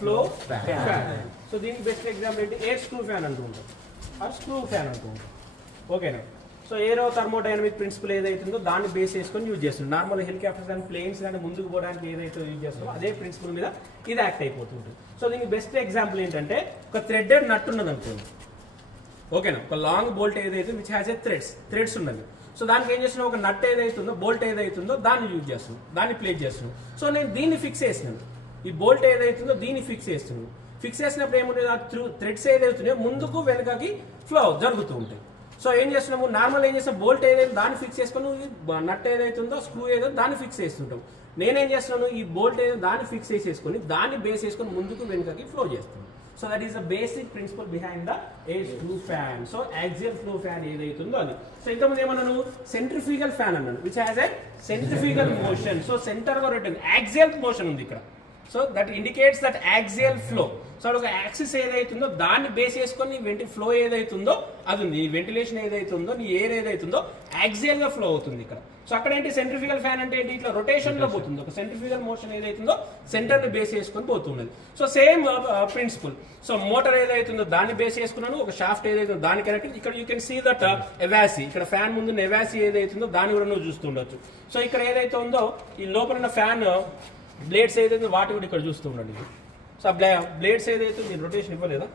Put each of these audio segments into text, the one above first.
Flow fan. So దీనికి best example ఏంటి, air screw fan అంటూ ఉంటాం, ఆ స్క్రూ ఫ్యాన్ అంటూ ఉంటాం. ఓకేనా. సో ఏరో థర్మోడైనమిక్ ప్రిన్సిపల్ ఏదైతుందో దాన్ని బేస్ చేసుకొని యూజ్ చేస్తుంది. నార్మల్ హెలికాప్టర్స్ కానీ ప్లేన్స్ కానీ ముందుకు పోవడానికి ఏదైతే యూజ్ చేస్తుందో అదే ప్రిన్సిపల్ మీద ఇది యాక్ట్ అయిపోతుంటుంది. సో దీనికి బెస్ట్ ఎగ్జాంపుల్ ఏంటంటే ఒక థ్రెడెడ్ నట్ ఉన్నది అనుకోండి. ఓకేనా, ఒక లాంగ్ బోల్ట్ ఏదైతే విచ్ హ్యాస్ ఏ థ్రెడ్స్ ఉన్నది. సో దానికి ఏం చేస్తున్నాం, ఒక నట్ ఏదైతుందో బోల్ట్ ఏదైతుందో దాన్ని యూజ్ చేస్తున్నాం, దాన్ని ప్లేస్ చేస్తున్నాం. సో నేను దీన్ని ఫిక్స్ చేసినాను, ఈ బోల్ట్ ఏదైతుందో దీన్ని ఫిక్స్ చేస్తున్నాను. ఫిక్స్ చేసినప్పుడు ఏముంటుంది, ఆ థ్రెడ్స్ ఏదైతున్నాయో ముందుకు వెనకకి ఫ్లో జరుగుతూ ఉంటాయి. సో ఏం చేస్తున్నాము, నార్మల్ ఏం చేస్తాం, బోల్ట్ ఏదైతే దాన్ని ఫిక్స్ చేసుకుని నట్ ఏదైతుందో స్క్రూ ఏదైతే దాన్ని ఫిక్స్ చేస్తుంటాం. నేనేం చేస్తున్నాను, ఈ బోల్ట్ ఏదైతే దాన్ని ఫిక్స్ చేసేసుకొని దాన్ని బేస్ చేసుకొని ముందుకు వెనకకి ఫ్లో చేస్తున్నాను. So that is the basic principle behind the air screw fan. So axial flow fan ఏదైతుందో అది. సో ఇంతకుముందు ఏమన్నాను, సెంట్రిఫ్యూగల్ ఫ్యాన్ అన్నాను which has a centrifugal motion. So centre గా రొటేట్, యాక్సియల్ మోషన్ ఉంది ఇక్కడ. So that indicates that axial flow. So ఒక axis ఏదైతుందో దాన్ని బేస్ చేసుకొని ఫ్లో ఏదైతుందో అది ఉంది. ఈ వెంటిలేషన్ ఏదైతుందో నీ ఎయిర్ ఏదైతుందో యాక్సియల్ గా ఫ్లో అవుతుంది ఇక్కడ. సో అక్కడ ఏంటి, సెంట్రిఫ్యూగల్ ఫ్యాన్ అంటే ఏంటి, ఇట్లా రొటేషన్ లో పోతుంది. ఒక సెంట్రిఫ్యూగల్ మోషన్ ఏదైతుందో సెంటర్ ని బేస్ చేసుకొని పోతున్నది. So same principle. So motor ఏదైతుందో దాన్ని బేస్ చేసుకున్నాను, ఒక షాఫ్ట్ ఏదైతుందో దాని కనెక్ట్. ఇక్కడ యూ కెన్ సీ దట్ ఎవాసి, ఇక్కడ ఫ్యాన్ ముందు ఎవాసి ఏదైతుందో దాన్ని కూడా నువ్వు చూస్తుండొచ్చు. సో ఇక్కడ ఏదైతే ఉందో ఈ లోపల ఫ్యాన్ బ్లేడ్స్ ఏదైతే వాటి కూడా ఇక్కడ చూస్తూ ఉండండి. సో బ్లేడ్స్ ఏదైతే మీరు రొటేషన్ ఇవ్వలేదా,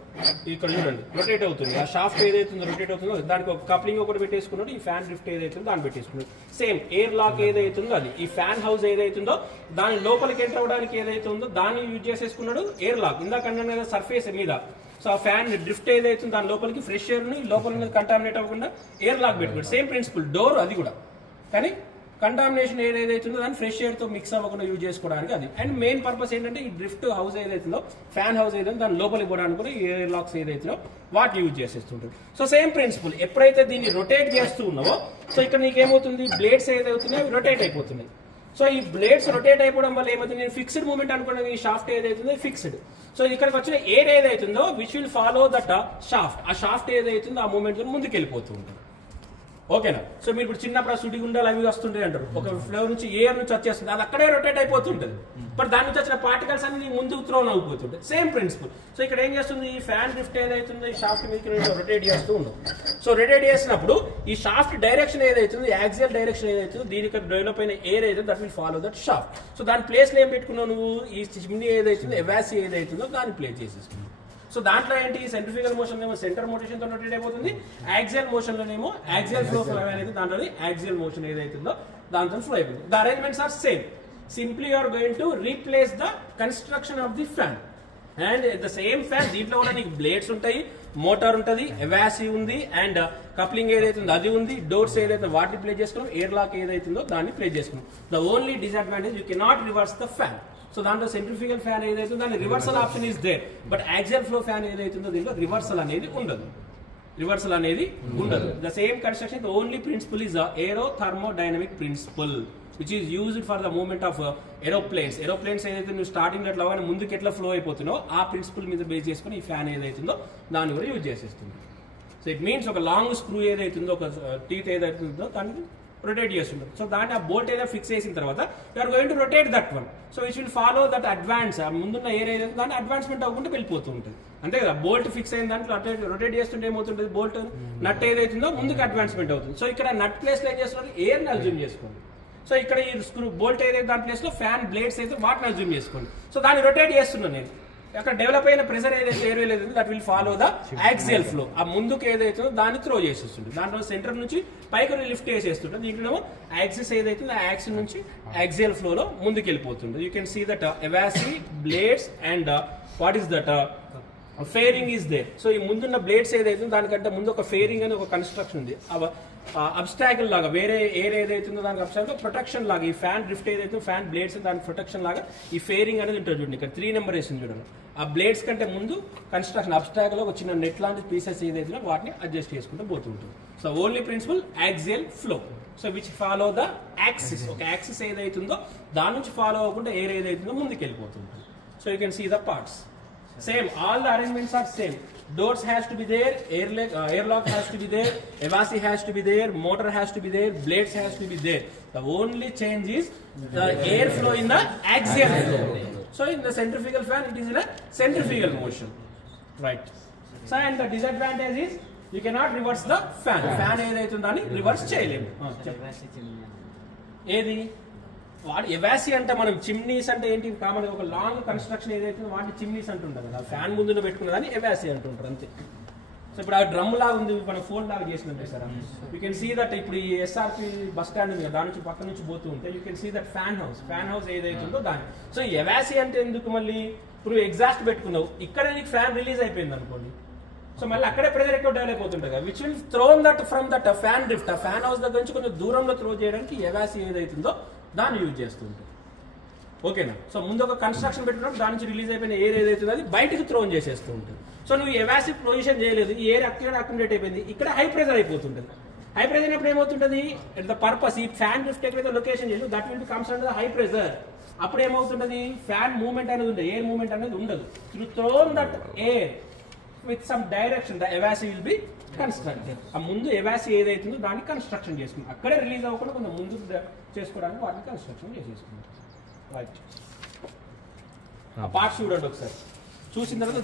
ఇక్కడ చూడండి రొటేట్ అవుతుంది. ఆ షాఫ్ట్ ఏదైతే రొటేట్ అవుతుందో దానికి ఒక కప్లింగ్ ఒకటి పెట్టేసుకున్నాడు. ఈ ఫ్యాన్ డ్రిఫ్ట్ ఏదైతుందో దాన్ని పెట్టేసుకున్నాడు. సేమ్ ఎయిర్ లాక్ ఏదైతుందో అది, ఈ ఫ్యాన్ హౌస్ ఏదైతుందో దాని లోపలికి ఎంటర్ అవడానికి ఏదైతే ఉందో దాన్ని యూజ్ చేసేసుకున్నాడు ఎయిర్ లాక్. ఇందాక అన్న సర్ఫేస్ మీద సో ఆ ఫ్యాన్ డ్రిఫ్ట్ ఏదైతుందో దాని లోపలికి ఫ్రెష్ ఎయిర్ ని లోపల కంటామినేట్ అవ్వకుండా ఎయిర్ లాక్ పెట్టుకోండి. సేమ్ ప్రిన్సిపల్ డోర్ అది కూడా, కానీ కంటామినేషన్ ఎయిర్ ఏదైతుందో దాన్ని ఫ్రెష్ ఎయిర్ తో మిక్స్ అవ్వకుండా యూజ్ చేసుకోవడానికి అది. అండ్ మెయిన్ పర్పస్ ఏంటంటే ఈ డ్రిఫ్ట్ హౌస్ ఏదైతుందో ఫ్యాన్ హౌస్ ఏదైతే దాని లోపలికి పోవడానికి కూడా ఎయిర్ లాక్స్ ఏదైతుందో వాటి యూజ్ చేసేస్తుంటుంది. సో సేమ్ ప్రిన్సిపల్, ఎప్పుడైతే దీన్ని రొటేట్ చేస్తూ ఉన్నావో సో ఇక్కడ నీకేమవుతుంది, బ్లేడ్స్ ఏదైతున్నాయో రొటేట్ అయిపోతున్నాయి. సో ఈ బ్లేడ్స్ రొటేట్ అయిపోవడం వల్ల ఏమవుతుంది, నేను ఫిక్స్డ్ మూమెంట్ అనుకున్నాను, ఈ షాఫ్ట్ ఏదైతుందో ఫిక్స్డ్. సో ఇక్కడికి వచ్చిన ఎయిర్ ఏదైతుందో which will follow that shaft, ఆ షాఫ్ట్ ఏదైతుందో ఆ మూమెంట్ ముందుకు వెళ్ళిపోతూ ఉంటుంది. ఓకేనా. సో మీరు ఇప్పుడు చిన్నప్పుడు సుడిగుండాలు అవి వస్తుంటాయి అంటారు, ఒక ఫ్లోర్ నుంచి ఎయిర్ నుంచి వచ్చేస్తుంది, అది అక్కడే రొటేట్ అయిపోతుంటుంది. బట్ దాని నుంచి వచ్చిన పార్టికల్స్ అన్ని ముందుకు త్రోన్ అయిపోతుంటాయి. Same principle. సో ఇక్కడ ఏం చేస్తుంది, ఈ ఫ్యాన్ డ్రిఫ్ట్ ఏదైతుందో ఈ షాఫ్ట్ మీద రొటేట్ చేస్తూ ఉన్నాం. సో రొటేట్ చేసినప్పుడు ఈ షాఫ్ట్ డైరెక్షన్ ఏదైతుందో యాక్సియల్ డైరెక్షన్ ఏదైతుందో దీనికి డెవలప్ అయిన ఎయిర్ ఏదైతే that will follow that shaft. So దాని ప్లేస్ లో ఏం పెట్టుకున్నావు నువ్వు, ఈ చిమ్నీ ఏదైతుందో ఎవాసి ఏదైతుందో దాన్ని ప్లేస్ చేసేసుకున్నావు. సో దాంట్లో ఏంటి, సెంట్రిఫ్యూగల్ మోషన్ ఏమో సెంటర్ మోషన్ తో రొటేట్ అయిపోతుంది, యాక్సియల్ మోషన్ లోనేమో యాక్సియల్ ఫ్లో అనేది దాంట్లో యాక్సియల్ మోషన్ ఏదైతుందో దాంతో ఫ్లో అయిపోతుంది. The arrangements are same. Simply you are going to replace the construction of the fan. And the same fan దీంట్లో కూడా నీకు బ్లేడ్స్ ఉంటాయి, మోటార్ ఉంటుంది, ఎవాసి ఉంది, అండ్ కప్లింగ్ ఏదైతుందో అది ఉంది, డోర్స్ ఏదైతే వాటిని ప్లేస్ చేసుకున్నాం, ఎయిర్ లాక్ ఏదైతుందో దాన్ని ప్లేస్ చేసుకున్నాం. The only disadvantage you cannot reverse the fan. So దాంట్లో సెంట్రిఫ్యూగల్ ఫ్యాన్ ఏదైతుందో దాని reversal option is there, but axial flow fan ఏదైతుందో దీంట్లో రివర్సల్ అనేది ఉండదు. The same construction, the only principle is aero thermodynamic principle which is used for the movement of aeroplanes. Aeroplanes ఏదైతే నువ్వు starting ఎట్లా ముందుకు ఎట్లా ఫ్లో అయిపోతున్నావు ఆ ప్రిన్సిపల్ మీద బేస్ చేసుకుని ఈ ఫ్యాన్ ఏదైతుందో దాన్ని కూడా యూజ్ చేసేస్తుంది. సో ఇట్ మీన్స్ ఒక లాంగ్ స్క్రూ ఏదైతుందో, ఒక టీత్ ఏదైతుందో దాన్ని రొటేట్ చేస్తుంటారు. సో దాన్ని ఆ బోల్ట్ ఏదో ఫిక్స్ చేసిన తర్వాత you are going to rotate that one. So which will follow that advance, ముందున్న ఎయిర్ ఏదైతే దాన్ని అడ్వాన్స్మెంట్ అవ్వకుండా వెళ్ళిపోతూ ఉంటుంది. అంతే కదా, బోల్ట్ ఫిక్స్ అయిన దాంట్లో రొటేట్ చేస్తుంటే ఏమవుతుంటుంది, బోల్ట్ నట్ ఏదైతుందో ముందుకు అడ్వాన్స్మెంట్ అవుతుంది. సో ఇక్కడ నట్ ప్లేస్ లో ఏం చేస్తున్నారు, ఎయిర్ ని అజ్యూమ్ చేసుకోండి. సో ఇక్కడ ఈ స్క్రూ బోల్ట్ ఏదైతే దాని ప్లేస్ లో ఫ్యాన్ బ్లేడ్స్ అయితే వాటిని అజ్యూమ్ చేసుకోండి. సో దాన్ని రొటేట్ చేస్తున్నాను నేను. అక్కడ డెవలప్ అయిన ప్రెషర్ ఏదైతే ఎయిర్ ఏదైతే that will follow the axial flow. ఆ ముందుకు ఏదైతుందో దాన్ని త్రో చేసేస్తుంది. దాంట్లో సెంటర్ నుంచి పైకి లిఫ్ట్ చేసేస్తుంటుంది. దీంట్లో యాక్సిస్ ఏదైతే ఆ యాక్సిస్ నుంచి యాక్సియల్ ఫ్లో లో ముందుకు వెళ్ళిపోతుంది. You can see that evase, blades and what is that fairing is there. So ఈ ముందున్న బ్లేడ్స్ ఏదైతుందో దానికంటే ముందు ఒక ఫేరింగ్ అని ఒక కన్స్ట్రక్షన్ ఉంది. అబ్స్టాకిల్ లాగా వేరే ఎయిర్ ఏదైతుందో దానికి అబ్స్టాకిల్ ప్రొటెక్షన్ లాగా ఈ ఫ్యాన్ డ్రిఫ్ట్ ఏదైతే ఫ్యాన్ బ్లేడ్స్ దానికి ప్రొటెక్షన్ లాగా ఈ ఫేరింగ్ అనేది ఉంటుంది. చూడండి ఇక్కడ 3 నెంబర్ వేసింది చూడండి. ఆ బ్లేడ్స్ కంటే ముందు కన్స్ట్రక్షన్ అబ్స్టాకిల్ ఒక చిన్న నెట్ లాంటి పీసెస్ ఏదైతే వాటిని అడ్జస్ట్ చేసుకుంటూ పోతుంటుంది. So only principle axial flow. So which follow the axis. ఒక యాక్సిస్ ఏదైతుందో దాని నుంచి ఫాలో అవ్వకుండా ఎయిర్ ఏదైతుందో ముందుకు వెళ్ళిపోతుంది. So you can see the parts. Same, all the arrangements are same. Doors has to be there, airlock has to be there, Evasi has to be there, motor has to be there, blades has to be there. The only change is the air flow in the axial flow. So in the centrifugal fan, it is in a centrifugal motion, right? So and the disadvantage is you cannot reverse the fan. Fan ఏదైతుందో దాన్ని reverse చేయలేము. ఏది వాడు ఎవాసి అంటే మనం chimneys అంటే ఏంటి common ఒక లాంగ్ కన్స్ట్రక్షన్ ఏదైతుందో వాటిని చిమ్నీస్ అంటుంటారు కదా, ఫ్యాన్ ముందు పెట్టుకున్నదాన్ని ఎవాసి అంటుంటారు అంతే. సో ఇప్పుడు ఆ డ్రమ్ లాగా ఉంది, మనం ఫోన్ లాగా చేసినట్టే sir. You can see that ఇప్పుడు ఈ ఎస్ఆర్పి బస్ స్టాండ్ ఉంది కదా, దాని నుంచి పక్క నుంచి పోతూ ఉంటే you can see that fan house ఏదైతుందో దాన్ని. సో ఎవాసి అంటే ఎందుకు మళ్ళీ ఇప్పుడు ఎగ్జాస్ట్ పెట్టుకున్నావు, ఇక్కడ నీకు ఫ్యాన్ రిలీజ్ అయిపోయింది అనుకోండి, సో మళ్ళీ అక్కడే ప్రెజర్ ఎక్కువ డెవలప్ అవుతుంటుంది కదా, which will thrown that from that fan drift. ఆ ఫ్యాన్ హౌస్ దగ్గర నుంచి కొంచెం దూరంలో త్రో చేయడానికి ఎవాసి ఏదైతుందో దాన్ని యూజ్ చేస్తూ ఉంటుంది. ఓకేనా? సో ముందు ఒక కన్స్ట్రక్షన్ పెట్టినప్పుడు దాని నుంచి రిలీజ్ అయిపోయిన ఎయిర్ ఏదైతుందో అది బయటకు థ్రోన్ చేసేస్తూ ఉంటుంది. సో నువ్వు ఎవాసివ్ పొజిషన్ చేయలేదు, ఈ ఎయిర్ అక్యుములేట్ అయిపోయింది, ఇక్కడ హై ప్రెజర్ అయిపోతుంటుంది. హై ప్రెజర్ అయినప్పుడు ఏమవుతుంటుంది, ద పర్పస్ ఈ ఫ్యాన్ డ్రిఫ్ట్ ఎక్కడైతే లొకేషన్ చేసి that will comes under the high pressure. అప్పుడు ఏమవుతుంటుంది, ఫ్యాన్ మూవ్మెంట్ అనేది ఉండదు, ఎయిర్ మూవ్మెంట్ అనేది ఉండదు. Through thrown that air with some direction the evase will be constructed. ఆ ముందు ఎవాసి ఏదైతుందో దాన్ని కన్స్ట్రక్షన్ చేసుకుంది, అక్కడే రిలీజ్ అవ్వకుండా కొంచెం ముందు చేసుకోవడానికి వాటిని కన్స్ట్రక్షన్ చేసేసుకుంది. రైట్, ఆ పార్ట్స్ చూడండి ఒకసారి, చూసిన తర్వాత